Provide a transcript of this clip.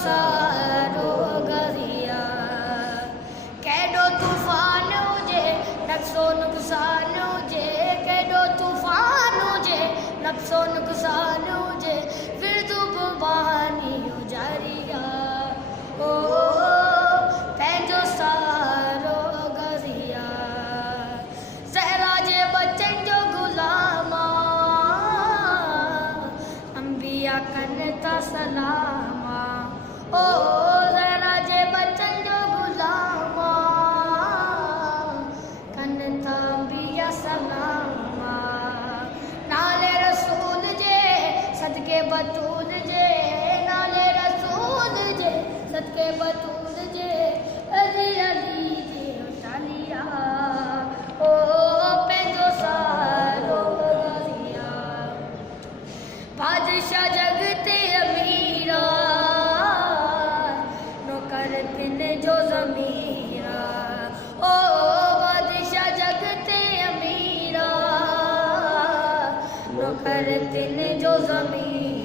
सारो गरिया केॾो तूफ़ान हुजे नक्शो नुक़सान हुजे केॾो तूफ़ान हुजे नक्शो नुक़सान हुजे फिर तू बानी उजारिया ओ पंहिंजो सारो गरिया ज़हरा जे बचन जो गुलामा अंबिया कनि था सलामा ओ ज़हरा जे बचन जो गुलामा कनि था अंबिया सलामा नाले रसूल जे सदके बतूल जे नाले रसूल जे सदके बतूल जे अली अली जे तालिया ओ पंहिंजो सारो गरिया बादशाह जग ते अमीरा नौकर तिन जो ज़मीरा ओ बादशाह जग ते अमीरा नौकर तिन जो ज़मीरा